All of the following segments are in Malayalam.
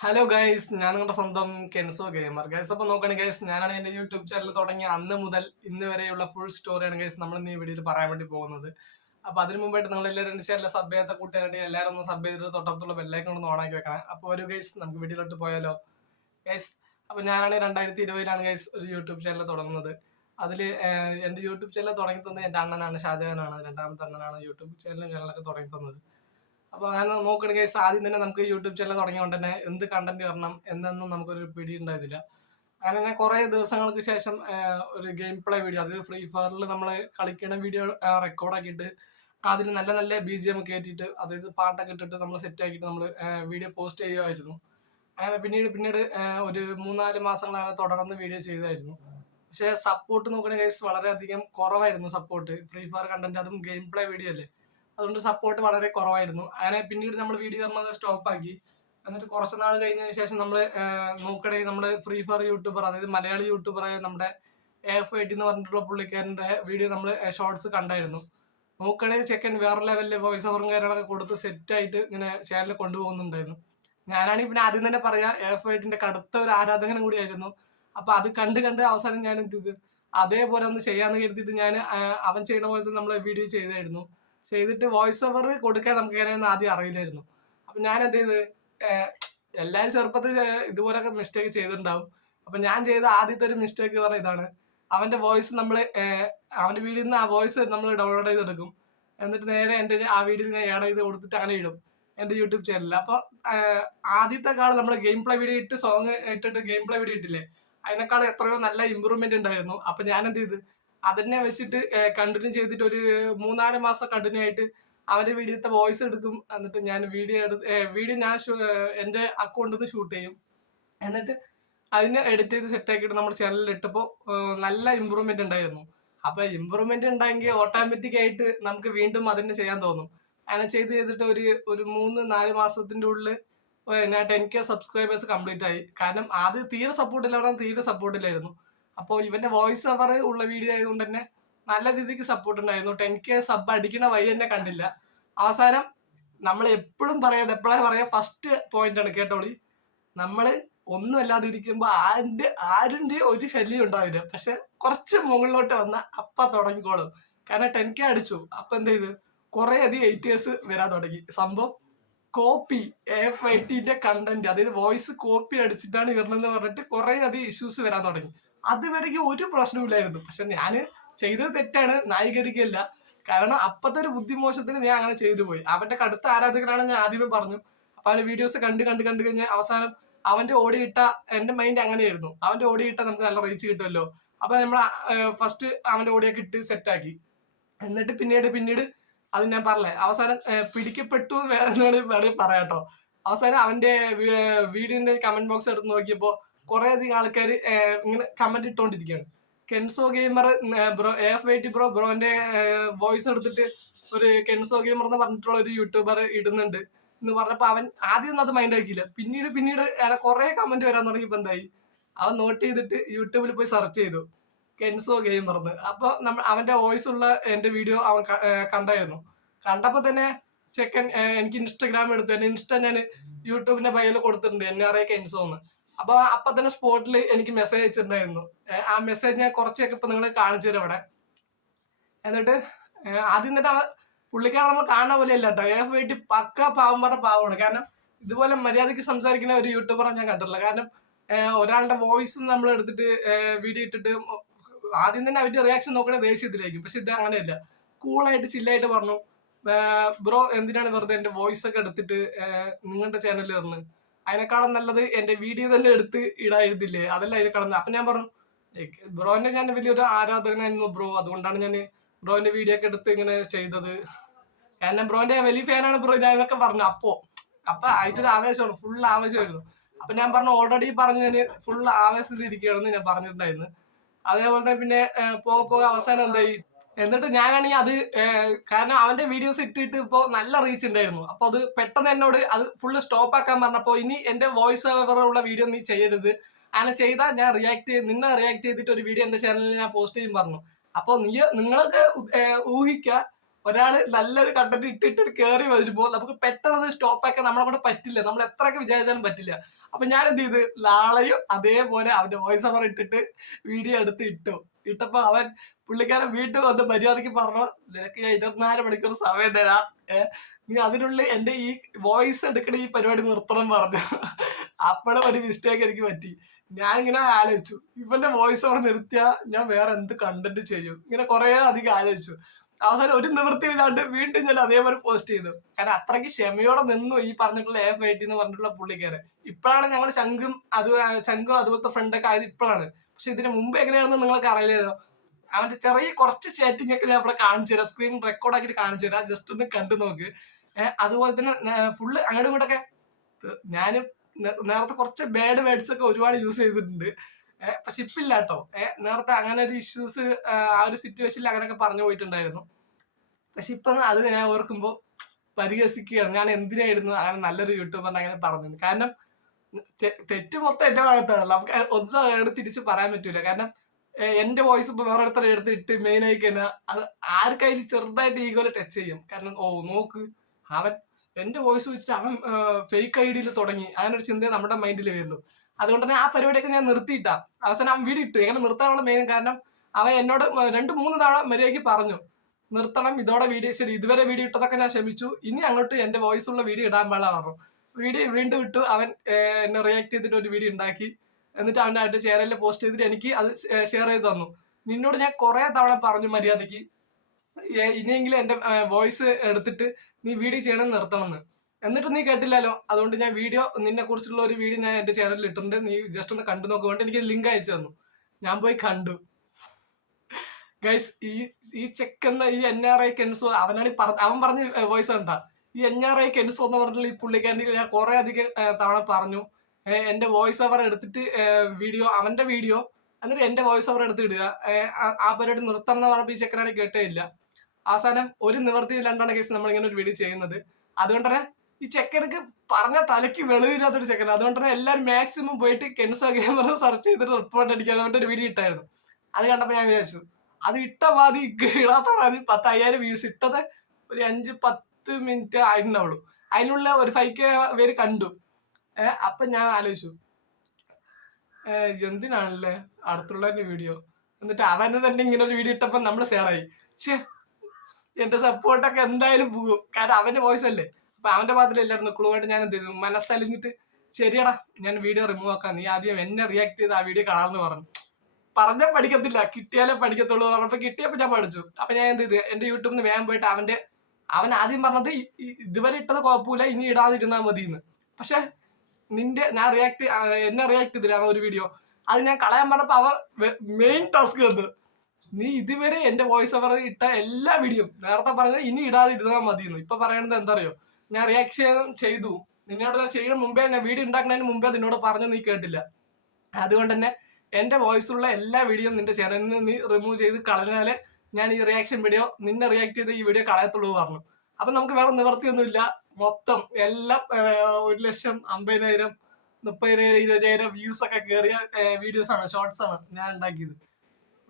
ഹലോ ഗൈസ് ഞാൻ നിങ്ങളുടെ സ്വന്തം കെൻസോ ഗെയിമർ ഗൈസ് അപ്പോൾ നോക്കണേ ഗൈസ് ഞാനാണ് എന്റെ യൂട്യൂബ് ചാനൽ തുടങ്ങിയ അന്ന് മുതൽ ഇന്ന് വരെയുള്ള ഫുൾ സ്റ്റോറിയാണ് ഗൈസ് നമ്മൾ ഇന്ന് ഈ വീഡിയോയിൽ പറയാൻ വേണ്ടി പോകുന്നത്. അപ്പോൾ അതിന് മുമ്പായിട്ട് നിങ്ങൾ എല്ലാവരും എന്റെ ചാനൽ സബ് ചെയ്യാത്ത കൂട്ടുകാരുടെ എല്ലാവരും ഒന്ന് സബ് ചെയ്തിട്ട് തൊട്ടടുത്തുള്ള ബെല്ലൈക്കൺ ഒന്ന് ഓണാക്കി വെക്കണം. അപ്പോൾ ഒരു ഗൈസ് നമുക്ക് വീഡിയോയിലോട്ട് പോയാലോ? ഗൈസ് അപ്പോൾ ഞാനാണ് രണ്ടായിരത്തി ഇരുപതിലാണ് ഗൈസ് ഒരു യൂട്യൂബ് ചാനൽ തുടങ്ങുന്നത്. അതിൽ എന്റെ യൂട്യൂബ് ചാനൽ തുടങ്ങി തന്നത് എന്റെ അണ്ണനാണ് ഷാജഹാനാണ്. രണ്ടാമത്തെ അണ്ണനാണ് യൂട്യൂബ് ചാനലും ചാനലൊക്കെ തുടങ്ങി തന്നത്. അപ്പോൾ അങ്ങനെ നോക്കുകയാണെങ്കിൽ ആദ്യം തന്നെ നമുക്ക് യൂട്യൂബ് ചാനൽ തുടങ്ങിയതുകൊണ്ട് തന്നെ എന്ത് കണ്ടന്റ് വരണം എന്നൊന്നും നമുക്കൊരു പിടി ഉണ്ടായിരുന്നില്ല അങ്ങനെ കുറേ ദിവസങ്ങൾക്ക് ശേഷം ഒരു ഗെയിം പ്ലേ വീഡിയോ അതായത് ഫ്രീ ഫയറിൽ നമ്മൾ കളിക്കുന്ന വീഡിയോ റെക്കോർഡാക്കിയിട്ട് അതിന് നല്ല നല്ല ബി ജി എം കയറ്റിയിട്ട് അതായത് പാട്ടൊക്കെ ഇട്ടിട്ട് നമ്മൾ സെറ്റ് ആക്കിയിട്ട് നമ്മൾ വീഡിയോ പോസ്റ്റ് ചെയ്യുമായിരുന്നു അങ്ങനെ പിന്നീട് പിന്നീട് ഒരു മൂന്നാൽ മാസങ്ങൾ അങ്ങനെ തുടർന്ന് വീഡിയോ ചെയ്തായിരുന്നു. പക്ഷേ സപ്പോർട്ട് നോക്കണ കേസ് വളരെയധികം കുറവായിരുന്നു സപ്പോർട്ട് ഫ്രീ ഫയർ കണ്ടന്റ് അതും ഗെയിം പ്ലേ വീഡിയോ അല്ലേ? അതുകൊണ്ട് സപ്പോർട്ട് വളരെ കുറവായിരുന്നു. അങ്ങനെ പിന്നീട് നമ്മൾ വീഡിയോ സ്റ്റോപ്പ് ആക്കി. എന്നിട്ട് കുറച്ച് നാൾ കഴിഞ്ഞതിന് ശേഷം നമ്മൾ നോക്കണേ നമ്മൾ ഫ്രീ ഫയർ യൂട്യൂബർ അതായത് മലയാളി യൂട്യൂബറായ നമ്മുടെ എഫ് എന്ന് പറഞ്ഞിട്ടുള്ള പുള്ളിക്കാരന്റെ വീഡിയോ നമ്മൾ ഷോർട്സ് കണ്ടായിരുന്നു. നോക്കണേ ചെക്കൻ വേറെ ലെവലിൽ വോയിസ് ഓവറും കാര്യങ്ങളൊക്കെ കൊടുത്ത് സെറ്റായിട്ട് ഇങ്ങനെ ചാനൽ കൊണ്ടുപോകുന്നുണ്ടായിരുന്നു. ഞാനാണെങ്കിൽ പിന്നെ ആദ്യം തന്നെ പറയാം എഫ് ടിന്റെ കടുത്ത ഒരു ആരാധകനും കൂടിയായിരുന്നു. അപ്പോൾ അത് കണ്ട് കണ്ട് അവസാനം ഞാൻ എന്ത് അതേപോലെ ഒന്ന് ചെയ്യാമെന്ന് കരുതിയിട്ട് ഞാൻ അവൻ ചെയ്യുന്ന പോലെ നമ്മൾ വീഡിയോ ചെയ്തായിരുന്നു. ചെയ്തിട്ട് വോയിസ് ഓവർ കൊടുക്കാൻ നമുക്ക് എങ്ങനെയാണെന്ന് ആദ്യം അറിയില്ലായിരുന്നു. അപ്പൊ ഞാൻ എന്ത് ചെയ്ത് എല്ലാവരും ചെറുപ്പത്തിൽ ഇതുപോലൊക്കെ മിസ്റ്റേക്ക് ചെയ്തിട്ടുണ്ടാവും. അപ്പൊ ഞാൻ ചെയ്ത ആദ്യത്തെ ഒരു മിസ്റ്റേക്ക് പറഞ്ഞ ഇതാണ്. അവന്റെ വോയിസ് നമ്മൾ അവന്റെ വീഡിയോ നിന്ന് ആ വോയിസ് നമ്മൾ ഡൗൺലോഡ് ചെയ്തെടുക്കും എന്നിട്ട് നേരെ എന്റെ ആ വീഡിയോയിൽ ഞാൻ ആഡ് ചെയ്ത് കൊടുത്തിട്ട് അങ്ങനെ ഇടും എന്റെ യൂട്യൂബ് ചാനലിൽ അപ്പോൾ ആദ്യത്തെ കാലം നമ്മൾ ഗെയിം പ്ലേ വീഡിയോ ഇട്ട് സോങ് ഇട്ടിട്ട് ഗെയിം പ്ലേ വീഡിയോ ഇട്ടില്ലേ? അതിനേക്കാൾ എത്രയോ നല്ല ഇമ്പ്രൂവ്മെന്റ് ഉണ്ടായിരുന്നു. അപ്പം ഞാൻ എന്ത് ചെയ്ത് അതിനെ വെച്ചിട്ട് കണ്ടിന്യൂ ചെയ്തിട്ട് ഒരു മൂന്നാൽ മാസം കണ്ടിന്യൂ ആയിട്ട് അവന്റെ വീഡിയോത്തെ വോയിസ് എടുക്കും. എന്നിട്ട് ഞാൻ വീഡിയോ എടുത്ത് വീഡിയോ ഞാൻ എന്റെ അക്കൗണ്ടിൽ നിന്ന് ഷൂട്ട് ചെയ്യും. എന്നിട്ട് അതിനെ എഡിറ്റ് ചെയ്ത് സെറ്റ് ആക്കിയിട്ട് നമ്മുടെ ചാനലിൽ ഇട്ടപ്പോൾ നല്ല ഇമ്പ്രൂവ്മെന്റ് ഉണ്ടായിരുന്നു. അപ്പൊ ഇമ്പ്രൂവ്മെന്റ് ഉണ്ടായെങ്കിൽ ഓട്ടോമാറ്റിക് ആയിട്ട് നമുക്ക് വീണ്ടും അതിനെ ചെയ്യാൻ തോന്നും. അങ്ങനെ ചെയ്ത് ചെയ്തിട്ട് ഒരു ഒരു മൂന്ന് നാല് മാസത്തിന്റെ ഉള്ളിൽ ഞാൻ ടെൻ കെ സബ്സ്ക്രൈബേഴ്സ് കംപ്ലീറ്റ് ആയി. കാരണം ആദ്യം തീരെ സപ്പോർട്ട് ഇല്ല തീരെ സപ്പോർട്ട് ഇല്ലായിരുന്നു. അപ്പോൾ ഇവന്റെ വോയിസ് ഓവർ ഉള്ള വീഡിയോ ആയതുകൊണ്ട് തന്നെ നല്ല രീതിക്ക് സപ്പോർട്ട് ഉണ്ടായിരുന്നു. ടെൻ കെ സബ് അടിക്കണ വഴി തന്നെ കണ്ടില്ല. അവസാനം നമ്മൾ എപ്പോഴും പറയാതെ എപ്പോഴാണ് പറയാ ഫസ്റ്റ് പോയിന്റ് ആണ് കേട്ടോളി നമ്മൾ ഒന്നും അല്ലാതെ ഇരിക്കുമ്പോൾ ആരുടെ ആരുടെ ഒരു ശല്യം ഉണ്ടാവില്ല. പക്ഷെ കുറച്ച് മുകളിലോട്ട് വന്ന അപ്പ തുടങ്ങിക്കോളും. കാരണം ടെൻ കെ അടിച്ചു. അപ്പൊ എന്ത് ചെയ്ത്? കുറെ അധികം എയ്റ്റേഴ്സ് വരാൻ തുടങ്ങി. സംഭവം കോപ്പി എഫ് ഐ ടിന്റെ കണ്ടന്റ് അതായത് വോയിസ് കോപ്പി അടിച്ചിട്ടാണ് ഇവരുന്നെന്ന് പറഞ്ഞിട്ട് കുറെ അധികം ഇഷ്യൂസ് വരാൻ തുടങ്ങി. അതുവരെയ്ക്ക് ഒരു പ്രശ്നമില്ലായിരുന്നു പക്ഷെ ഞാൻ ചെയ്തത് തെറ്റാണ് ന്യായീകരിക്കില്ല കാരണം അപ്പത്തെ ഒരു ബുദ്ധിമോശത്തിന് ഞാൻ അങ്ങനെ ചെയ്തു പോയി. അവന്റെ കടുത്ത ആരാധകനാണ് ഞാൻ ആദ്യമേ പറഞ്ഞു. അപ്പൊ അവന്റെ വീഡിയോസ് കണ്ട് കണ്ട് കണ്ട് കഴിഞ്ഞാൽ അവസാനം അവന്റെ ഓടി ഇട്ട എന്റെ മൈൻഡ് അങ്ങനെയായിരുന്നു. അവന്റെ ഓടി ഇട്ട നമുക്ക് നല്ല റീച്ച് കിട്ടുമല്ലോ. അപ്പൊ നമ്മൾ ഫസ്റ്റ് അവന്റെ ഓടിയൊക്കെ ഇട്ട് സെറ്റാക്കി എന്നിട്ട് പിന്നീട് പിന്നീട് അത് ഞാൻ പറഞ്ഞേ അവസാനം പിടിക്കപ്പെട്ടു എന്നാണ് വേ- എന്ന് വേണേ- വേണേ പറയാട്ടോ അവസാനം അവന്റെ വീഡിയോന്റെ കമന്റ് ബോക്സ് എടുത്ത് നോക്കിയപ്പോ കുറെ അധികം ആൾക്കാർ ഇങ്ങനെ comment ഇട്ടോണ്ടിരിക്കുകയാണ് Kenzo gamer bro F I T bro ബ്രോന്റെ voice എടുത്തിട്ട് ഒരു കെൻസോ ഗെയിമർ എന്ന് പറഞ്ഞിട്ടുള്ള ഒരു യൂട്യൂബർ ഇടുന്നുണ്ട് എന്ന് പറഞ്ഞപ്പോ അവൻ ആദ്യം ഒന്നും അത് മൈൻഡ് ആക്കിയില്ല. പിന്നീട് പിന്നീട് കുറെ കമന്റ് വരാൻ തുടങ്ങിയപ്പോ എന്തായി? അവൻ നോട്ട് ചെയ്തിട്ട് യൂട്യൂബിൽ പോയി സെർച്ച് ചെയ്തു. കെൻസോ ഗെയിമർ എന്ന്. അപ്പൊ നമ്മൾ അവന്റെ വോയിസ് ഉള്ള എന്റെ വീഡിയോ അവൻ കണ്ടായിരുന്നു. കണ്ടപ്പോ തന്നെ ചെക്കൻ എനിക്ക് ഇൻസ്റ്റാഗ്രാം എടുത്തു. എന്റെ ഇൻസ്റ്റ ഞാൻ യൂട്യൂബിന്റെ ബയോയിൽ കൊടുത്തിട്ടുണ്ട്. ആർ ഐ കെൻസോ എന്ന്. അപ്പൊ അപ്പൊ തന്നെ സ്പോട്ടിൽ എനിക്ക് മെസ്സേജ് അയച്ചിട്ടുണ്ടായിരുന്നു. ആ മെസ്സേജ് ഞാൻ കുറച്ചൊക്കെ ഇപ്പൊ നിങ്ങൾ കാണിച്ചു തരാം അവിടെ എന്നിട്ട് ആദ്യം തന്നെ അവൻ പുള്ളിക്കാരൻ നമ്മൾ കാണുന്ന പോലെ അല്ല കേട്ടോ എഫ് വേണ്ടി പക്ക പാവം പറഞ്ഞ പാവമാണ്. കാരണം ഇതുപോലെ മര്യാദയ്ക്ക് സംസാരിക്കുന്ന ഒരു യൂട്യൂബറെ ഞാൻ കണ്ടിട്ടില്ല. കാരണം ഒരാളുടെ വോയിസ് നമ്മൾ എടുത്തിട്ട് വീഡിയോ ഇട്ടിട്ട് ആദ്യം തന്നെ അവരുടെ റിയാക്ഷൻ നോക്കണേ ദേഷ്യത്തിലായിരിക്കും. പക്ഷെ ഇത് അങ്ങനെയല്ല. കൂളായിട്ട് ചില്ലായിട്ട് പറഞ്ഞു. ബ്രോ എന്തിനാണ് വെറുതെ എന്റെ വോയിസ് ഒക്കെ എടുത്തിട്ട് നിങ്ങളുടെ ചാനലിൽ വന്ന്? അതിനേക്കാളും നല്ലത് എന്റെ വീഡിയോ തന്നെ എടുത്ത് ഇടായിരുന്നില്ലേ അതല്ല അതിനേക്കാളും അപ്പൊ ഞാൻ പറഞ്ഞു ബ്രോന്റെ ഞാൻ വലിയൊരു ആരാധകനായിരുന്നു ബ്രോ. അതുകൊണ്ടാണ് ഞാൻ ബ്രോന്റെ വീഡിയോ ഒക്കെ എടുത്ത് ഇങ്ങനെ ചെയ്തത്. കാരണം ബ്രോന്റെ വലിയ ഫാനാണ് ബ്രോ. ഞാൻ ഇതൊക്കെ പറഞ്ഞു. അപ്പോ അപ്പൊ അതിന്റെ ആവേശമാണ്. ഫുൾ ആവേശമായിരുന്നു. അപ്പൊ ഞാൻ പറഞ്ഞു ഓൾറെഡി പറഞ്ഞതിന് ഫുൾ ആവേശത്തിൽ ഇരിക്കുകയാണെന്ന് ഞാൻ പറഞ്ഞിട്ടുണ്ടായിരുന്നു. അതേപോലെ തന്നെ പിന്നെ പോകെ അവസാനം എന്തായി? എന്നിട്ട് ഞാൻ ഞാനാണെങ്കിൽ അത് കാരണം അവന്റെ വീഡിയോസ് ഇട്ടിട്ട് ഇപ്പോ നല്ല റീച്ച് ഉണ്ടായിരുന്നു. അപ്പോൾ അത് പെട്ടെന്ന് എന്നോട് അത് ഫുള്ള് സ്റ്റോപ്പ് ആക്കാൻ പറഞ്ഞപ്പോൾ ഇനി എന്റെ വോയിസ് ഓവർ ഉള്ള വീഡിയോ നീ ചെയ്യരുത്. അങ്ങനെ ചെയ്താൽ ഞാൻ റിയാക്ട് ചെയ്ത് നിന്നെ റിയാക്ട് ചെയ്തിട്ട് ഒരു വീഡിയോ എന്റെ ചാനലിൽ ഞാൻ പോസ്റ്റ് ചെയ്യും പറഞ്ഞു. അപ്പോൾ നീ നിങ്ങൾക്ക് ഊഹിക്ക ഒരാൾ നല്ലൊരു കണ്ടന്റ് ഇട്ടിട്ട് കയറി വരുമ്പോൾ നമുക്ക് പെട്ടെന്ന് സ്റ്റോപ്പ് ആക്കാൻ നമ്മളെ കൂടെ പറ്റില്ല. നമ്മൾ എത്രയൊക്കെ വിചാരിച്ചാലും പറ്റില്ല. അപ്പൊ ഞാൻ എന്ത് ചെയ്ത് നാളെയും അതേപോലെ അവന്റെ വോയിസ് ഓവർ ഇട്ടിട്ട് വീഡിയോ എടുത്ത് ഇട്ടു. ഇട്ടപ്പോ അവൻ പുള്ളിക്കാരൻ വീട്ടിൽ വന്ന് മര്യാദയ്ക്ക് പറഞ്ഞു നിനക്ക് ഞാൻ ഇരുപത്തിനാല് മണിക്കൂർ സമയം തരാം. നീ അതിനുള്ളിൽ എന്റെ ഈ വോയിസ് എടുക്കണ ഈ പരിപാടി നിർത്തണം പറഞ്ഞു. അപ്പോഴും ഒരു മിസ്റ്റേക്ക് എനിക്ക് പറ്റി. ഞാൻ ഇങ്ങനെ ആലോചിച്ചു. ഇവന്റെ വോയിസ് അവിടെ നിർത്തിയാ ഞാൻ വേറെ എന്ത് കണ്ടന്റ് ചെയ്യും? ഇങ്ങനെ കുറെ അധികം ആലോചിച്ചു. അവസാനം ഒരു നിവൃത്തിയില്ലാണ്ട് വീണ്ടും ഞാൻ അതേപോലെ പോസ്റ്റ് ചെയ്തു. കാരണം അത്രയ്ക്ക് ക്ഷമയോടെ നിന്നു ഈ പറഞ്ഞിട്ടുള്ള എഫ് ഐ ടി എന്ന് പറഞ്ഞിട്ടുള്ള പുള്ളിക്കാരൻ. ഇപ്പോഴാണ് ഞങ്ങൾ ശംഖും അത് ശംഖും അതുപോലത്തെ ഫ്രണ്ടൊക്കെ ആയത് ഇപ്പോഴാണ്. പക്ഷെ ഇതിന് മുമ്പ് എങ്ങനെയാണെന്ന് നിങ്ങൾക്ക് അറിയില്ലല്ലോ അവന്റെ ചെറിയ കുറച്ച് ചാറ്റിംഗ് ഒക്കെ ഞാൻ ഇവിടെ കാണിച്ചു തരാം. സ്ക്രീൻ റെക്കോർഡ് ആക്കിയിട്ട് കാണിച്ചു തരാം. ജസ്റ്റ് ഒന്ന് കണ്ടു നോക്ക്. അതുപോലെ തന്നെ ഫുള്ള് അങ്ങോട്ടും ഇങ്ങോട്ടൊക്കെ ഞാൻ നേരത്തെ കുറച്ച് ബാഡ് വേർഡ്സ് ഒക്കെ ഒരുപാട് യൂസ് ചെയ്തിട്ടുണ്ട്. പക്ഷെ ഇപ്പില്ല കേട്ടോ നേരത്തെ അങ്ങനെ ഒരു ഇഷ്യൂസ് ആ ഒരു സിറ്റുവേഷനിൽ അങ്ങനെയൊക്കെ പറഞ്ഞു പോയിട്ടുണ്ടായിരുന്നു. പക്ഷെ ഇപ്പൊ അത് ഞാൻ ഓർക്കുമ്പോൾ പരിഹസിക്കുകയാണ്. ഞാൻ എന്തിനായിരുന്നു അങ്ങനെ നല്ലൊരു യൂട്യൂബറിനെ അങ്ങനെ പറഞ്ഞത്. കാരണം തെറ്റ് മൊത്തം എന്റെ ഭാഗത്താണ് നമുക്ക് ഒന്നും അങ്ങോട്ട് തിരിച്ച് പറയാൻ പറ്റൂല. കാരണം എന്റെ വോയിസ് ഇപ്പൊ വേറൊരുത്തരെ എടുത്ത് ഇട്ട് മെയിൻ ആയി കഴിഞ്ഞാൽ അത് ആർക്കതിൽ ചെറുതായിട്ട് ഈഗോലെ ടച്ച് ചെയ്യും. കാരണം ഓ നോക്ക് അവൻ എന്റെ വോയിസ് വെച്ചിട്ട് അവൻ ഫേക്ക് ഐ ഡിയിൽ തുടങ്ങി. അങ്ങനെ ഒരു ചിന്തയെ നമ്മുടെ മൈൻഡിൽ വരുള്ളൂ. അതുകൊണ്ട് തന്നെ ആ പരിപാടിയൊക്കെ ഞാൻ നിർത്തിയിട്ടാ. അവസാനം അവൻ വീഡിയോ ഇട്ടു. എങ്ങനെ നിർത്താനുള്ള മെയിൻ കാരണം അവൻ എന്നോട് രണ്ട് മൂന്ന് തവണ മര്യാദയ്ക്ക് പറഞ്ഞു. നിർത്തണം ഇതോടെ വീഡിയോ ശരി ഇതുവരെ വീഡിയോ ഇട്ടതൊക്കെ ഞാൻ ക്ഷമിച്ചു. ഇനി അങ്ങോട്ട് എന്റെ വോയിസ് ഉള്ള വീഡിയോ ഇടാൻ പറഞ്ഞു. വീഡിയോ വീണ്ടും ഇട്ടു. അവൻ എന്നെ റിയാക്ട് ചെയ്തിട്ട് ഒരു വീഡിയോ ഉണ്ടാക്കി. എന്നിട്ട് അവന്റെ ചാനലിൽ പോസ്റ്റ് ചെയ്തിട്ട് എനിക്ക് അത് ഷെയർ ചെയ്ത് തന്നു. നിന്നോട് ഞാൻ കുറെ തവണ പറഞ്ഞു മര്യാദയ്ക്ക്. ഇനിയെങ്കിലും എന്റെ വോയിസ് എടുത്തിട്ട് നീ വീഡിയോ ചെയ്യണം നിർത്തണമെന്ന് എന്നിട്ട് നീ കേട്ടില്ലല്ലോ? അതുകൊണ്ട് ഞാൻ വീഡിയോ നിന്നെ കുറിച്ചുള്ള ഒരു വീഡിയോ ഞാൻ എന്റെ ചാനലിൽ ഇട്ടിട്ടുണ്ട്. നീ ജസ്റ്റ് ഒന്ന് കണ്ടു നോക്കുകൊണ്ട് എനിക്ക് ലിങ്ക് അയച്ചു തന്നു. ഞാൻ പോയി കണ്ടു. ഗൈസ് ഈ ഈ ചെക്കെന്ന ഈ എൻ ആർ ഐ കെൻസോ അവനാണ് അവൻ പറഞ്ഞ വോയിസ് കണ്ടാ. ഈ ഐ കെൻസോ എന്ന് പറഞ്ഞിട്ടുള്ള ഈ പുള്ളിക്കാരന്റെ ഞാൻ കുറെ അധികം തവണ പറഞ്ഞു. എന്റെ വോയിസ് ഓവർ എടുത്തിട്ട് വീഡിയോ അവന്റെ വീഡിയോ എന്നിട്ട് എന്റെ വോയിസ് ഓവർ എടുത്തിടുക ആ- പരിപാടി നിർത്തണം എന്ന് പറഞ്ഞപ്പോൾ ഈ ചെക്കനാണ് കേട്ടേ ഇല്ല അവസാനം ഒരു നിവൃത്തിയില്ലാണ്ടാണ് കേസ് നമ്മൾ ഇങ്ങനെ ഒരു വീഡിയോ ചെയ്യുന്നത്. അതുകൊണ്ട് തന്നെ ഈ ചെക്കനക്ക് പറഞ്ഞ തലയ്ക്ക് വെളിവില്ലാത്തൊരു ചെക്കൻ അതുകൊണ്ട് തന്നെ എല്ലാവരും മാക്സിമം പോയിട്ട് കെൻസോ ഗെയിമർ സെർച്ച് ചെയ്തിട്ട് റിപ്പോർട്ട് അടിക്കുക അതുകൊണ്ട് ഒരു വീഡിയോ ഇട്ടായിരുന്നു. അത് കണ്ടപ്പോൾ ഞാൻ വിചാരിച്ചു അത് ഇട്ട പാതി ഇടാത്ത പാതി പത്തയ്യായിരം വ്യൂസ് ഇട്ടത് ഒരു അഞ്ച് പത്ത് മിനിറ്റ് ആയിട്ടുണ്ടാവുള്ളൂ. അതിനുള്ള ഒരു ഫൈവ് കെ പേര് കണ്ടു. ഏഹ് അപ്പൊ ഞാൻ ആലോചിച്ചു. എന്തിനാണല്ലേ അടുത്തുള്ള വീഡിയോ എന്നിട്ട് അവന് തന്നെ ഇങ്ങനെ ഒരു വീഡിയോ ഇട്ടപ്പോ നമ്മൾ സേഡായി ഛേ എന്റെ സപ്പോർട്ടൊക്കെ എന്തായാലും പോകും. കാരണം അവന്റെ വോയിസ് അല്ലേ? അപ്പൊ അവന്റെ ഭാഗത്തിലല്ലായിരുന്നു ക്ലൂവായിട്ട് ഞാൻ എന്ത് ചെയ്തു? മനസ്സലിഞ്ഞിട്ട് ശരിയടാ ഞാൻ വീഡിയോ റിമൂവ് ആക്കാം. നീ ആദ്യം എന്നെ റിയാക്ട് ചെയ്ത് ആ വീഡിയോ കാണാമെന്ന് പറഞ്ഞു. പറഞ്ഞാൽ പഠിക്കത്തില്ല. കിട്ടിയാലേ പഠിക്കത്തുള്ളൂ എന്ന് പറഞ്ഞപ്പോ കിട്ടിയപ്പോ ഞാൻ പഠിച്ചു. അപ്പൊ ഞാൻ എന്ത് ചെയ്തു? എന്റെ യൂട്യൂബിൽ നിന്ന് വേഗം പോയിട്ട് അവന്റെ അവൻ ആദ്യം പറഞ്ഞത് ഇതുവരെ ഇട്ടത് കുഴപ്പമില്ല ഇനി ഇടാതിരുന്നാൽ മതി എന്ന് പക്ഷെ നിന്റെ ഞാൻ റിയാക്ട് എന്നെ റിയാക്ട് ചെയ്തില്ല ഒരു വീഡിയോ അത് ഞാൻ കളയാൻ പറഞ്ഞപ്പോൾ അവൻ മെയിൻ ടാസ്ക് വന്നത് നീ ഇതുവരെ എന്റെ വോയിസ് ഓവർ ഇട്ട എല്ലാ വീഡിയോ നേരത്തെ പറഞ്ഞത് ഇനി ഇടാതിരുന്നാൽ മതി എന്ന് ഇപ്പൊ പറയണത് എന്താ അറിയോ ഞാൻ റിയാക്ഷൻ ചെയ്തു നിന്നോട് ഞാൻ ചെയ്യുന്ന മുമ്പേ ഞാൻ വീഡിയോ ഉണ്ടാക്കുന്നതിന് മുമ്പേ നിന്നോട് പറഞ്ഞു നീ കേട്ടില്ല. അതുകൊണ്ട് തന്നെ എന്റെ വോയിസുള്ള എല്ലാ വീഡിയോയും നിന്റെ ചാനലിൽ നിന്ന് നീ റിമൂവ് ചെയ്ത് കളഞ്ഞാലേ ഞാൻ ഈ റിയാക്ഷൻ വീഡിയോ നിന്നെ റിയാക്ട് ചെയ്ത് ഈ വീഡിയോ കളയത്തുള്ളൂ പറഞ്ഞു. അപ്പൊ നമുക്ക് വേറെ നിവർത്തിയൊന്നുമില്ല മൊത്തം എല്ലാം ഒരു ലക്ഷം അമ്പതിനായിരം മുപ്പതിനായിരം ഇരുപതിനായിരം വ്യൂസ് ഒക്കെ കയറിയ വീഡിയോസ് ആണ് ഷോർട്സ് ആണ് ഞാൻ ഉണ്ടാക്കിയത്.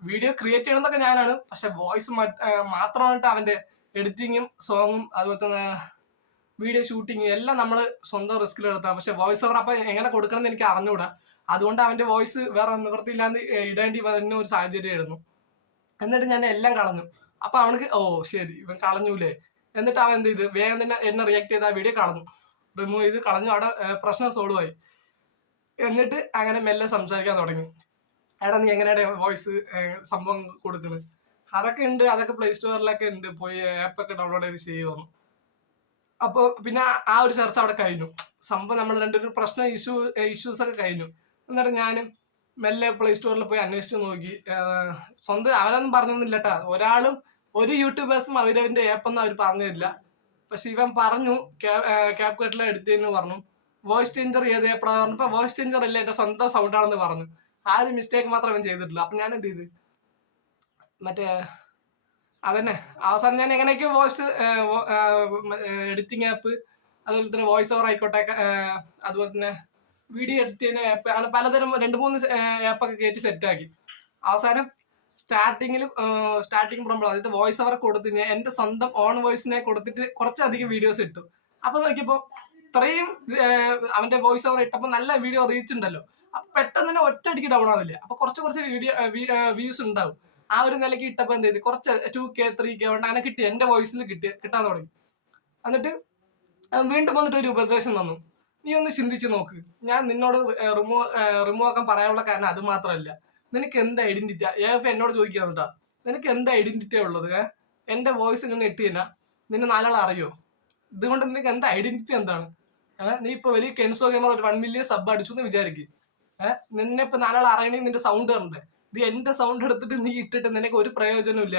വീഡിയോ ക്രിയേറ്റ് ചെയ്യണമെന്നൊക്കെ ഞാനാണ്. പക്ഷെ വോയിസ് മാത്രമായിട്ട് അവന്റെ എഡിറ്റിങ്ങും സോങ്ങും അതുപോലെ തന്നെ വീഡിയോ ഷൂട്ടിങ് എല്ലാം നമ്മൾ സ്വന്തം റിസ്കിൽ എടുത്താൽ പക്ഷെ വോയിസ് ഓവർ അപ്പൊ എങ്ങനെ കൊടുക്കണം എന്ന് എനിക്ക് അറിഞ്ഞുകൂടാ അതുകൊണ്ട് അവന്റെ വോയിസ് വേറെ നിവൃത്തിയില്ലാന്ന് ഇടേണ്ടി വരുന്ന ഒരു സാഹചര്യമായിരുന്നു. എന്നിട്ട് ഞാൻ എല്ലാം കളഞ്ഞു. അപ്പൊ അവനക്ക് ഓ ശരി ഇവൻ കളഞ്ഞൂലേ. എന്നിട്ട് അവൻ എന്ത് ചെയ്ത് വേഗം തന്നെ എന്നെ റിയാക്ട് ചെയ്ത ആ വീഡിയോ കളഞ്ഞു. റിമൂവ് ചെയ്ത് കളഞ്ഞു അവിടെ പ്രശ്നം സോൾവ് ആയി. എന്നിട്ട് അങ്ങനെ മെല്ലെ സംസാരിക്കാൻ തുടങ്ങി. എടാ നീ എങ്ങനെയാണ് വോയിസ് സംഭവം കൊടുക്കുന്നത് അതൊക്കെ ഉണ്ട് അതൊക്കെ പ്ലേ സ്റ്റോറിലൊക്കെ ഉണ്ട്. പോയി ആപ്പ് ഒക്കെ ഡൗൺലോഡ് ചെയ്ത് ചെയ്യുമെന്ന് അപ്പോൾ പിന്നെ ആ- ഒരു ചർച്ച അവിടെ കഴിഞ്ഞു. സംഭവം നമ്മൾ രണ്ടൊരു പ്രശ്നം ഇഷ്യൂ ഇഷ്യൂസ് ഒക്കെ കഴിഞ്ഞു. എന്നിട്ട് ഞാനും മെല്ലെ പ്ലേ സ്റ്റോറിൽ പോയി അന്വേഷിച്ച് നോക്കി. സ്വന്തം അവരൊന്നും പറഞ്ഞൊന്നുമില്ല കേട്ടാ ഒരാളും ഒരു യൂട്യൂബേഴ്സും അവരവന്റെ ആപ്പൊന്നും അവർ പറഞ്ഞില്ല. പക്ഷെ ഇവൻ പറഞ്ഞു ക്യാപ് കട്ടിലെ എടുത്തതെന്ന് പറഞ്ഞു. വോയിസ് ചേഞ്ചർ ഏത് ആപ്പാണ് പറഞ്ഞപ്പോ വോയിസ് ചേഞ്ചർ അല്ല എന്റെ സ്വന്തം സൗണ്ട് ആണെന്ന് പറഞ്ഞു. ആ ഒരു മിസ്റ്റേക്ക് മാത്രം അവൻ ചെയ്തിട്ടില്ല അപ്പൊ ഞാൻ എന്ത് ചെയ്ത്? മറ്റേ അതന്നെ. അവസാനം ഞാൻ എങ്ങനെയൊക്കെ വോയിസ് എഡിറ്റിംഗ് ആപ്പ് അതുപോലെ തന്നെ വോയിസ് ഓവർ ആയിക്കോട്ടെ അതുപോലെ തന്നെ വീഡിയോ എഡിറ്റ് ചെയ്യുന്ന ആപ്പ് അങ്ങനെ പലതരം രണ്ട് മൂന്ന് ആപ്പൊക്കെ കയറ്റി സെറ്റാക്കി അവസാനം സ്റ്റാർട്ടിങ്ങിൽ സ്റ്റാർട്ടിങ് പ്രോബ്ലം അതായത് വോയിസ് ഓവർ കൊടുത്ത് എന്റെ സ്വന്തം ഓൺ വോയിസിനെ കൊടുത്തിട്ട് കുറച്ചധികം വീഡിയോസ് ഇട്ടു. അപ്പൊ നോക്കിയപ്പോ ഇത്രയും അവന്റെ വോയിസ് ഓവർ ഇട്ടപ്പോൾ നല്ല വീഡിയോ റീച്ച് ഉണ്ടല്ലോ. അപ്പൊ പെട്ടെന്ന് തന്നെ ഒറ്റയടിക്ക് ഡൗൺ ആവില്ല? അപ്പൊ കുറച്ച് കുറച്ച് വീഡിയോ വ്യൂസ് ഉണ്ടാവും. ആ ഒരു നിലയ്ക്ക് ഇട്ടപ്പോൾ എന്ത് ചെയ്ത്? കുറച്ച് ടു കെ ത്രീ കെ കൊണ്ട് അങ്ങനെ കിട്ടി. എന്റെ വോയിസിൽ കിട്ടി കിട്ടാൻ തുടങ്ങി. എന്നിട്ട് വീണ്ടും വന്നിട്ട് ഒരു ഉപദേശം തന്നു. നീ ഒന്ന് ചിന്തിച്ച് നോക്ക്. ഞാൻ നിന്നോട് റിമൂവ് റിമൂവ് ആക്കാൻ പറയാനുള്ള കാരണം അത് മാത്രമല്ല. നിനക്ക് എന്ത് ഐഡന്റിറ്റി എഫ് എന്നോട് ചോദിക്കാൻ കേട്ടാ നിനക്ക് എന്ത് ഐഡന്റിറ്റിയാ ഉള്ളത്? എന്റെ വോയിസ് ഇങ്ങനെ ഇട്ട് കഴിഞ്ഞാൽ നിന്നെ നാലാൾ അറിയോ? ഇതുകൊണ്ട് നിനക്ക് എന്ത് ഐഡന്റിറ്റി എന്താണ്? നീ ഇപ്പൊ വലിയ കെൻസോ ഗെയിമർ ഒരു വൺ മില്യൺ സബ് അടിച്ചു എന്ന് വിചാരിക്കും. നിന്നെ ഇപ്പൊ നാലാൾ അറിയണമെങ്കിൽ നിന്റെ സൗണ്ട് കണ്ടേ. നീ എന്റെ സൗണ്ട് എടുത്തിട്ട് നീ ഇട്ടിട്ട് നിനക്ക് ഒരു പ്രയോജനം ഇല്ല.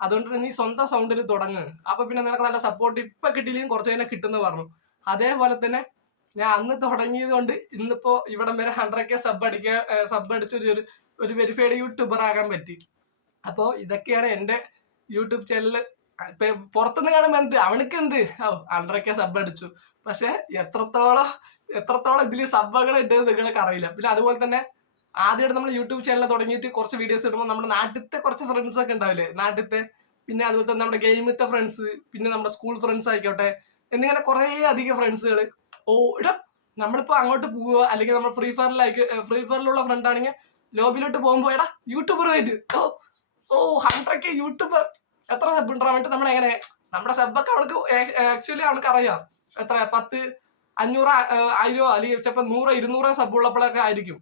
അതുകൊണ്ട് നീ സ്വന്തം സൗണ്ടിൽ തുടങ്ങ്. അപ്പൊ പിന്നെ നിനക്ക് നല്ല സപ്പോർട്ട് ഇപ്പൊ കിട്ടിയില്ലെങ്കിൽ കുറച്ച് കഴിഞ്ഞാൽ കിട്ടുന്ന പറഞ്ഞു. അതേപോലെ തന്നെ ഞാൻ അന്ന് തുടങ്ങിയത് കൊണ്ട് ഇന്നിപ്പോ ഇവിടം വരെ ഹൺഡ്രഡ് കെ സബ് അടിക്കാൻ സബ് അടിച്ച ഒരു ഒരു വെരിഫൈഡ് യൂട്യൂബർ ആകാൻ പറ്റി. അപ്പോ ഇതൊക്കെയാണ് എന്റെ യൂട്യൂബ് ചാനലിൽ ഇപ്പൊ പുറത്തുനിന്ന് കാണുമ്പോ എന്ത്? അവനക്ക് എന്ത്? ഓ ഹൺഡ്രഡ് കെ സബ് അടിച്ചു. പക്ഷെ എത്രത്തോളം എത്രത്തോളം ഇതിൽ സബ്ബുകൾ ഉണ്ട് നിങ്ങൾക്ക് അറിയില്ല പിന്നെ അതുപോലെ തന്നെ ആദ്യമായിട്ട് നമ്മൾ യൂട്യൂബ് ചാനൽ തുടങ്ങിയിട്ട് കുറച്ച് വീഡിയോസ് ഇടുമ്പോൾ നമ്മുടെ നാട്ടിലത്തെ കുറച്ച് ഫ്രണ്ട്സ് ഒക്കെ ഉണ്ടാവില്ലേ? നാട്ടിലത്തെ പിന്നെ അതുപോലെ തന്നെ നമ്മുടെ ഗെയിമത്തെ ഫ്രണ്ട്സ് പിന്നെ നമ്മുടെ സ്കൂൾ ഫ്രണ്ട്സ് ആയിക്കോട്ടെ എന്നിങ്ങനെ കുറേ അധികം ഫ്രണ്ട്സുകൾ ഓ ഇടാ നമ്മളിപ്പോ അങ്ങോട്ട് പോവുക അല്ലെങ്കിൽ നമ്മൾ ഫ്രീ ഫയറിലേക്ക് ഫ്രീ ഫയറിലുള്ള ഫ്രണ്ട് ആണെങ്കിൽ ലോബിയിലോട്ട് പോകുമ്പോ എടാ യൂട്യൂബർ വരും ഓ ഓ ഹൺഡ്രഡ് കെ യൂട്യൂബർ എത്ര സബ് ഉണ്ടാ വേണ്ടി നമ്മൾ എങ്ങനെ? നമ്മുടെ സബൊക്കെ അവൾക്ക് ആക്ച്വലി അവൾക്ക് അറിയാം. എത്ര? പത്ത് അഞ്ഞൂറ് ആയിരോ അല്ലെങ്കിൽ ചിലപ്പോൾ നൂറോ ഇരുന്നൂറോ സബ് ഉള്ളപ്പോഴൊക്കെ ആയിരിക്കും.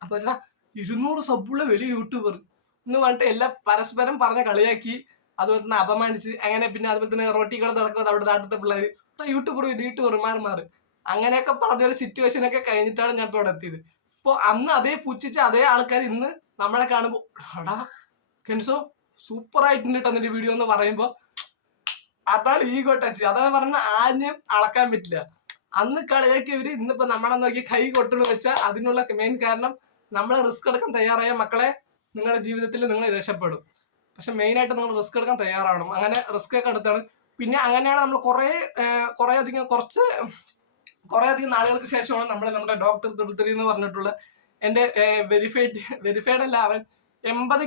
അപ്പൊ എടാ ഇരുന്നൂറ് സബുള്ള വലിയ യൂട്യൂബർ എന്ന് പറഞ്ഞിട്ട് എല്ലാം പരസ്പരം പറഞ്ഞ കളിയാക്കി അതുപോലെ തന്നെ അപമാനിച്ച് അങ്ങനെ പിന്നെ അതുപോലെ തന്നെ റോട്ടി കൂടെ നടക്കുന്നത് അവിടെ നാട്ടിലത്തെ പിള്ളേർ യൂട്യൂബർ യൂട്യൂബർ മാറി മാറി അങ്ങനെയൊക്കെ പറഞ്ഞൊരു സിറ്റുവേഷൻ ഒക്കെ കഴിഞ്ഞിട്ടാണ് ഞാൻ ഇപ്പോൾ ഇവിടെ എത്തിയത്. ഇപ്പോൾ അന്ന് അതേ പുച്ഛിച്ച അതേ ആൾക്കാർ ഇന്ന് നമ്മളെ കാണുമ്പോൾ എടാ കെൻസോ സൂപ്പർ ആയിട്ടുണ്ട് കേട്ടോ നിന്റെ വീഡിയോ എന്ന് പറയുമ്പോൾ അതാണ് ഈഗോ ടച്ച് അതാണ് പറഞ്ഞ ആദ്യം അളക്കാൻ പറ്റില്ല. അന്ന് കളിയാക്കിയവര് ഇന്നിപ്പോ നമ്മളെ നോക്കി കൈ കൊട്ടണു വെച്ചാൽ അതിനുള്ള മെയിൻ കാരണം നമ്മൾ റിസ്ക് എടുക്കാൻ തയ്യാറായ മക്കളെ നിങ്ങളുടെ ജീവിതത്തിൽ നിങ്ങൾ രക്ഷപ്പെടും. പക്ഷെ മെയിൻ ആയിട്ട് നിങ്ങൾ റിസ്ക് എടുക്കാൻ തയ്യാറാവണം. അങ്ങനെ റിസ്ക് ഒക്കെ എടുത്താണ്. പിന്നെ അങ്ങനെയാണ് നമ്മൾ കുറെ കുറെ അധികം കുറച്ച് കുറെ അധികം നാളുകൾക്ക് ശേഷമാണ് നമ്മൾ നമ്മുടെ ഡോക്ടർ തുടുത്തരി എന്ന് പറഞ്ഞിട്ടുള്ള എന്റെ വെരിഫൈഡ് വെരിഫൈഡ് അല്ല അവൻ എൺപത്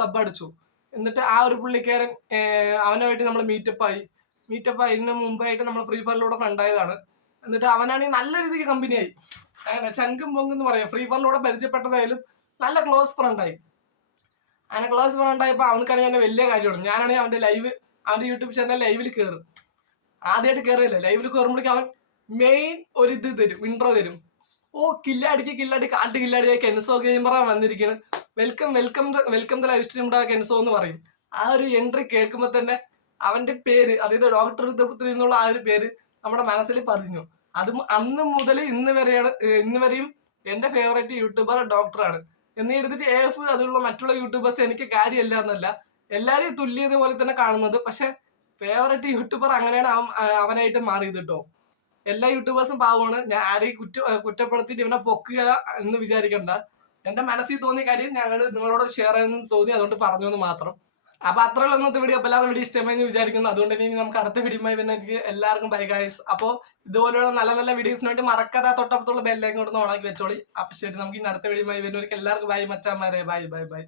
സബ് അടിച്ചു. എന്നിട്ട് ആ ഒരു പുള്ളിക്കാരൻ അവനുമായിട്ട് നമ്മൾ മീറ്റപ്പ് ആയി. മീറ്റപ്പ് ആയതിന് മുമ്പായിട്ട് നമ്മൾ ഫ്രീ ഫയറിലൂടെ ഫ്രണ്ട് ആയതാണ്. എന്നിട്ട് അവനാണെങ്കിൽ നല്ല രീതിക്ക് കമ്പനിയായി അങ്ങനെ ചങ്കും പൊങ്കും എന്ന് പറയാം. ഫ്രീ ഫയറിലൂടെ പരിചയപ്പെട്ടതായാലും നല്ല ക്ലോസ് ഫ്രണ്ടായി അങ്ങനെ ക്ലോസ് ഫ്രണ്ട് ആയപ്പോൾ അവനക്കാണെങ്കിൽ എന്നെ വലിയ കാര്യമാണ്. ഞാനാണെങ്കിൽ അവന്റെ ലൈവ് അവന്റെ യൂട്യൂബ് ചാനൽ ലൈവിൽ കയറും ആദ്യമായിട്ട് കയറിയല്ലേ ലൈവിൽ കയറുമ്പോഴേക്കും അവൻ മെയിൻ ഒരു ഇത് തരും ഇൻട്രോ തരും. ഓ കില്ലാടിക്ക് കില്ലടി കാട്ട് കില്ലാടിയ കെൻസോ ഗെയിമറ വന്നിരിക്കുന്നത് welcome welcome welcome the live stream Kenzo എന്ന് പറയും. ആ ഒരു എൻട്രി കേൾക്കുമ്പോൾ തന്നെ അവന്റെ പേര് അതായത് ഡോക്ടർ എന്നുള്ള ആ ഒരു പേര് നമ്മുടെ മനസ്സിൽ പതിഞ്ഞു. അത് അന്ന് മുതൽ ഇന്ന് വരെയാണ് ഇന്ന് വരെയും എന്റെ ഫേവറേറ്റ് യൂട്യൂബർ ഡോക്ടറാണ് എന്ന് എടുത്തിട്ട് എഫ് അതുള്ള മറ്റുള്ള യൂട്യൂബേഴ്സ് എനിക്ക് കാര്യമല്ല എന്നല്ല. എല്ലാരെയും തുല്യത പോലെ തന്നെ കാണുന്നത്. പക്ഷെ ഫേവറേറ്റ് യൂട്യൂബർ അങ്ങനെയാണ് അവനായിട്ട് മാറിയത് കേട്ടോ എല്ലാ യൂട്യൂബേഴ്സും പാവമാണ്. ഞാൻ ആരെയും കുറ്റ കുറ്റപ്പെടുത്തിയിട്ട് ഇവനെ പൊക്കുക എന്ന് വിചാരിക്കണ്ട. എന്റെ മനസ്സിൽ തോന്നിയ കാര്യം ഞങ്ങൾ നിങ്ങളോട് ഷെയർ ചെയ്യാൻ തോന്നി അതുകൊണ്ട് പറഞ്ഞു എന്ന് മാത്രം. അപ്പൊ അത്രയുള്ള ഇന്നത്തെ വീഡിയോ അപ്പൊ എല്ലാവരും വീഡിയോ ഇഷ്ടമായി വിചാരിക്കുന്നു. അതുകൊണ്ട് ഇനി നമുക്ക് അടുത്ത വീഡിയോയുമായി പിന്നെ എനിക്ക് എല്ലാവർക്കും ബൈ ഗൈസ് അപ്പോൾ ഇതുപോലെയുള്ള നല്ല നല്ല വീഡിയോസിന് വേണ്ടി മറക്കാതെ തൊട്ടപ്പുറത്തുള്ള ബെല്ലേക്ക് കൊണ്ട് ഓണാക്കി വെച്ചോളി. അപ്പൊ ശരി നമുക്ക് ഇനി അടുത്ത വീഡിയോയുമായി വരുന്നവർക്ക് എല്ലാവർക്കും ബൈ മച്ചാമാരെ ബൈ ബൈ ബൈ